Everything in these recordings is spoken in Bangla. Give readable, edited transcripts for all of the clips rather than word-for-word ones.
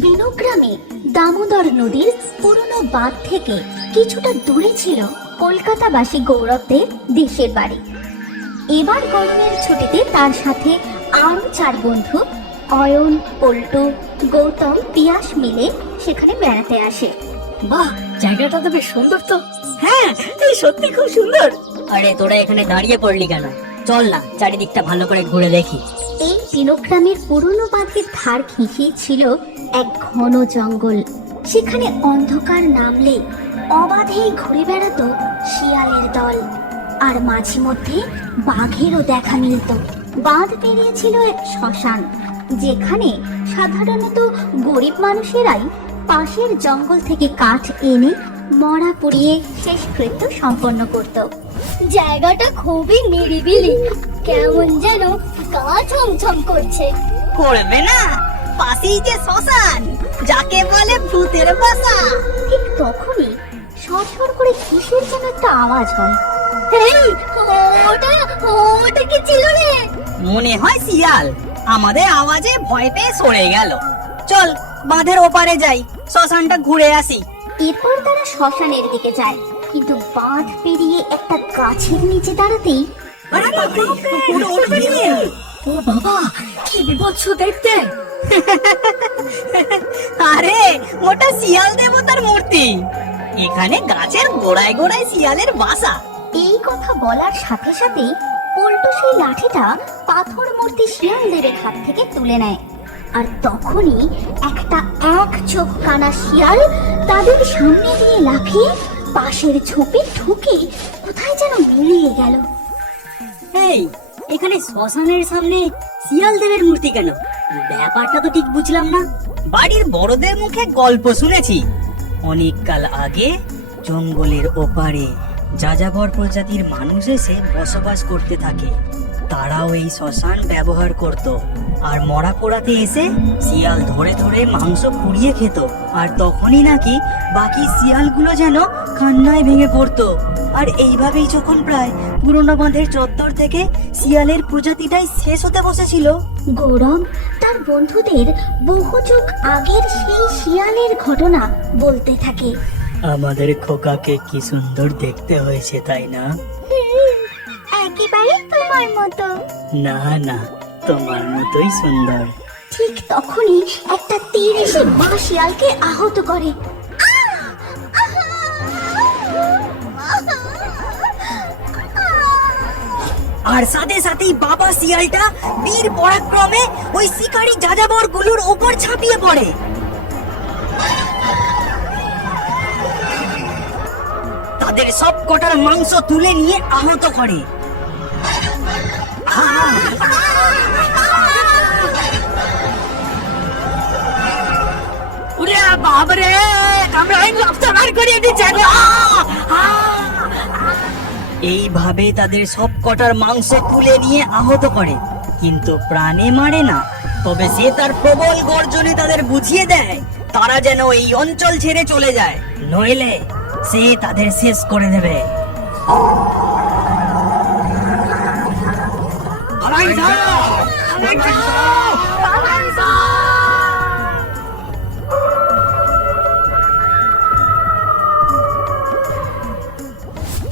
বেনুগ্রামে দামোদর নদীর পুরনো বাঁধ থেকে কিছুটা দূরে ছিল কলকাতাবাসী গৌরবদের দেশের বাড়ি। এবার গরমের ছুটিতে তার সাথে আরো 4 বন্ধু অয়ন, পল্টু, গৌতম, পিয়াস মিলে সেখানে বেড়াতে আসে। বাহ, জায়গাটা তো বেশ সুন্দর তো। হ্যাঁ, এই সত্যি খুব সুন্দর। আরে তোরা এখানে দাঁড়িয়ে পড়লি কেন? চল না চারিদিকটা ভালো করে ঘুরে দেখি। এই বেনুগ্রামের পুরনো বাঁধের ধার ঘেঁষে ছিল এক ঘন জঙ্গল। সেখানে অন্ধকার নামলে অবাধেই ঘুরে বেড়াতো শিয়ালের দল, আর মাঝে মধ্যে বাঘেরও দেখা মিলত। বাঁধ পেরিয়ে ছিল এক শ্মশান, যেখানে সাধারণত গরিব মানুষেরাই পাশের জঙ্গল থেকে কাঠ এনে মরা পুড়িয়ে শেষকৃত্য সম্পন্ন করত। জায়গাটা খুবই নিরিবিলি, কেমন যেন গা ছমছম করছে। করবে না, পাশেই যে শ্মশান, যাকে বলে ভূতের বাসা। ঠিক তখনই সরসর করে কিসের যেন একটা আওয়াজ হয়। এই, ওটা কি ছিল রে? মনে হয় শিয়াল। আমাদের আওয়াজে ভয় পেয়ে সরে গেল। চল বাঁধের ওপারে যাই, শ্মশানটা ঘুরে আসি। এরপর তারা শ্মশানের দিকে যায়, কিন্তু বাঁধ পেরিয়ে একটা গাছের নিচে দাঁড়াতেই ও বাবা, কি বিভৎস দেখতে! আরে ওটা শিয়াল দেবতার মূর্তি। এখানে গাছের গোড়ায় গোড়ায় শিয়ালের বাসা। এই কথা বলার সাথে সাথে পল্টু সেই লাঠিটা পাথর মূর্তি শিয়াল দেবের হাত থেকে তুলে নেয়। আর তখনই একটা এক চোখ কানা শিয়াল তাদের সামনে দিয়ে লাফিয়ে পাশের ঝোপে ঢুকে কোথায় যেন মিলিয়ে গেল। এই, এখানে শ্মশানের সামনে শিয়াল দেবের মূর্তি কেন? ব্যাপারটা তো ঠিক বুঝলাম না। বাড়ির বড়দের মুখে গল্প শুনেছি। অনেক কাল আগে জঙ্গলের ওপারে যাযাবর প্রজাতির মানুষ এসে বসবাস করতে থাকে। তারাও এই শ্মশান ব্যবহার করত, আর মরা পোড়াতে এসে শিয়াল ধরে ধরে মাংস পুড়িয়ে খেত। আর তখনই নাকি বাকি শিয়ালগুলো যেন কান্নায় ভেঙে পড়তো। আর এইভাবেই যখন প্রায় পুরোনো বাঁধের চত্বর থেকে শিয়ালের প্রজাতিটাই শেষ হতে বসেছিল, গৌরব তার বন্ধুদের বহু যুগ আগের সেই শিয়ালের ঘটনা বলতে থাকে। আমাদের খোকাকে কি সুন্দর দেখতে হয়েছে, তাই না? একেবারে তোমার মতো। না না, তোমার মতোই সুন্দর। ঠিক তখনই একটা তীর এসে মা শিয়ালকে আহত করে। আর সাথে সাথেই বাবা শিয়ালটা বীর পরাক্রমে ওই শিকারী যাযাবর গুলোর উপর ঝাঁপিয়ে পড়ে। তাদের সব কটার মাংস তুলে নিয়ে আহত করে। ওরে বাবারে, আমরা এই লবস্টার বার করে দিচ্ছি। এইভাবে তাদের সব কটার মাংস তুলে নিয়ে আহত করে, কিন্তু প্রাণে মারে না। তবে সে তার প্রবল গর্জনে তাদের বুঝিয়ে দেয় তারা যেন এই অঞ্চল ছেড়ে চলে যায়, নইলে সে তাদের শেষ করে দেবে।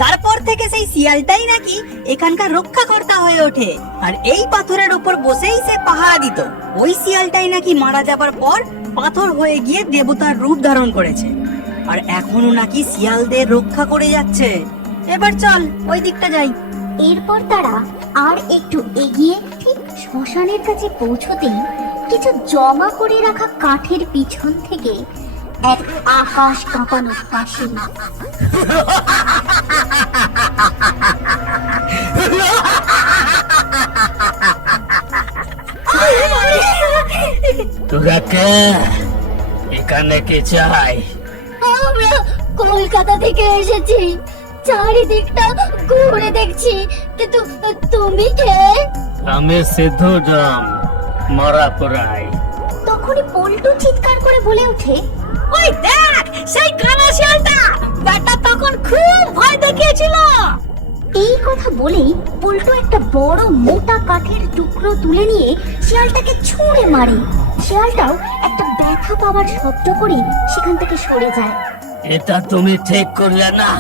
তারপর থেকে সেই শিয়ালটাই নাকি এখানকার রক্ষাকর্তা হয়ে ওঠে, আর এই পাথরের উপর বসেই সে পাহারা দিত। ওই শিয়ালটাই নাকি মারা যাবার পর পাথর হয়ে গিয়ে দেবতার রূপ ধারণ করেছে, আর এখনো নাকি শিয়ালদের রক্ষা করে যাচ্ছে। এবার চল ওই দিকটা যাই। এরপর তারা আর একটু এগিয়ে ঠিক শ্মশানের কাছে পৌঁছতেই কিছু জমা করে রাখা কাঠের পিছন থেকে এক আকাশ কাঁপানো হাসি। তোরা কে? এখানে কে চাই? আমরা কলকাতা থেকে এসেছি, চারিদিকটা ঘুরে দেখছি, কিন্তু তুমি কে? আমি সিদ্ধুরাম মরাপুরাই। তখনই পল্টু চিৎকার করে বলে ওঠে, ওই দেখ, সেই কানা শিয়ালটা! ব্যাটা তখন খুব ভয় দেখিয়েছিল। এই কথা বলেই পল্টু একটা বড় মোটা কাঠের টুকরো তুলে নিয়ে শিয়ালটাকে ছুঁড়ে মারে। শিয়ালটাও একটা ব্যথা পাওয়ার শব্দ করে সেখান থেকে সরে যায়। এটা তুমি ঠিক করলে না,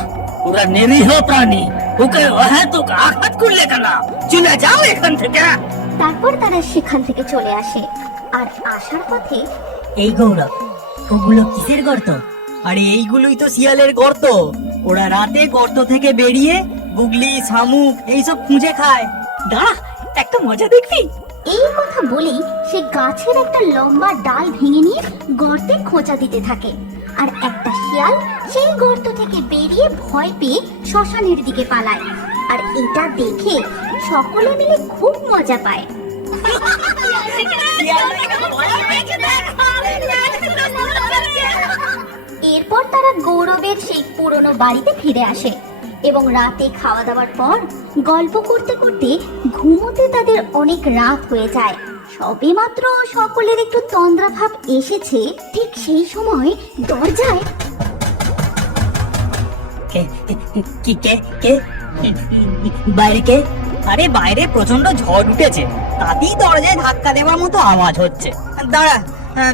ওরা নিরীহ প্রাণী, ওকে অহেতুক আঘাত করলে কেন? চলে যাও এখান থেকে। তারপর তারা সেখান থেকে চলে আসে, আর আসার পথে এই গৌরব, ওগুলো কিসের গর্ত? আরে এইগুলোই তো শিয়ালের গর্ত। ওরা রাতে গর্ত থেকে বেরিয়ে গুগলি, শামুক এইসব খুঁজে খায়। দাঁড়া, একটা মজা দেখবি? এই কথা বলেই সে গাছের একটা লম্বা ডাল ভেঙে নিয়ে গর্তে খোঁচা দিতে থাকে, আর একটা শিয়াল সেই গর্ত থেকে বেরিয়ে ভয় পেয়ে শ্মশানের দিকে পালায়। আর এটা দেখে সকলে মিলে খুব মজা পায়। এরপর তারা গৌরবের সেই পুরনো বাড়িতে ফিরে আসে এবং রাতে খাওয়া দাওয়ার পর গল্প করতে করতে ঘুমোতে তাদের অনেক রাত হয়ে যায়। সবেমাত্র সকলের একটু তন্দ্রা ভাব এসেছে, ঠিক সেই সময় দরজায় কি কে কে বাইরে কে? আরে বাইরে প্রচন্ড ঝড় উঠেছে, তাতেই দরজায় ধাক্কা দেওয়ার মতো আওয়াজ হচ্ছে। দাঁড়া,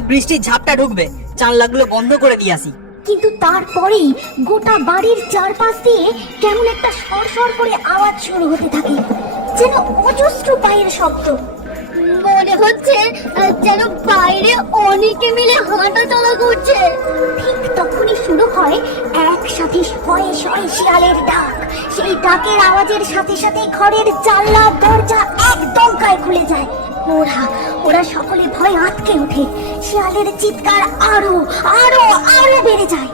বৃষ্টির ঝাপটা ঢুকবে, জানলাগুলো বন্ধ করে দিয়ে আসি। কিন্তু তারপরেই গোটা বাড়ির চারপাশ দিয়ে কেমন একটা সরসর করে আওয়াজ শুরু হতে থাকে, যেন অজস্র পায়ের শব্দ। মনে হচ্ছে যেন বাইরে অনেকে মিলে হাঁটা চলা করছে। ঠিক তখনই শুরু হয় একসাথে শয়ে শয়ে শিয়ালের ডাক। সেই ডাকের আওয়াজের সাথে সাথে ঘরের জানলা দরজা এক দমকায় খুলে যায়। ওরা সকলে ভয়ে আটকে ওঠে। শিয়ালের চিৎকার আরো আরো আরো বেড়ে যায়।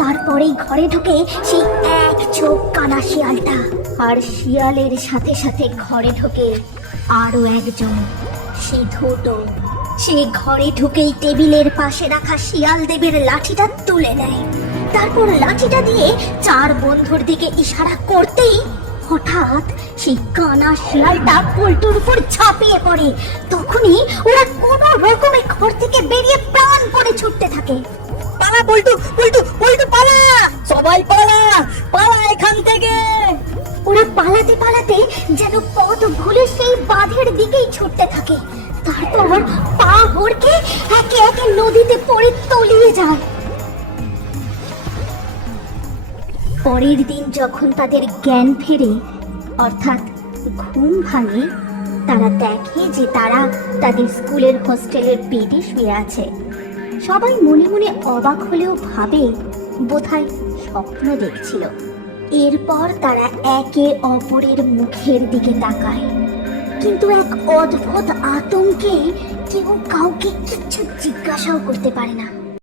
তারপরেই ঘরে ঢুকে সেই এক চোখ কানা শিয়ালটা, আর শিয়ালের সাথে সাথে ঘরে ঢোকে আরো একজন, সে ধুতো। সে ঘরে ঢুকেই টেবিলের পাশে রাখা শিয়াল দেবের লাঠিটা তুলে নেয়। তারপর লাঠিটা দিয়ে চার বন্ধুর দিকে ইশারা করতেই হঠাৎ সেই কানা শিয়ালটা পল্টুর উপর ঝাঁপিয়ে পড়ে। তখনই ওরা কোনো রকমে ঘর থেকে বেরিয়ে প্রাণপণে ছুটতে থাকে। পালা পল্টু, পল্টু, পল্টু পালা! সবাই পালা, পালা এখান থেকে! ওরা পালাতে পালাতে যেন পথ ভুলে সেই বাঁধের দিকেই ছুটতে থাকে। তারপর পা হড়কে একে একে নদীতে পড়ে তলিয়ে যায়। পরের দিন যখন তাদের জ্ঞান ফেরে, অর্থাৎ ঘুম ভাঙে, তারা দেখে যে তারা তাদের স্কুলের হোস্টেলের বেডে শুয়ে আছে। সবাই মনে মনে অবাক হলেও ভাবে বোধহয় স্বপ্ন দেখছিল। এরপর তারা একে অপরের মুখের দিকে তাকায়, কিন্তু এক অদ্ভুত আতঙ্কে কেউ কাউকে কিচ্ছু জিজ্ঞাসাও করতে পারে না।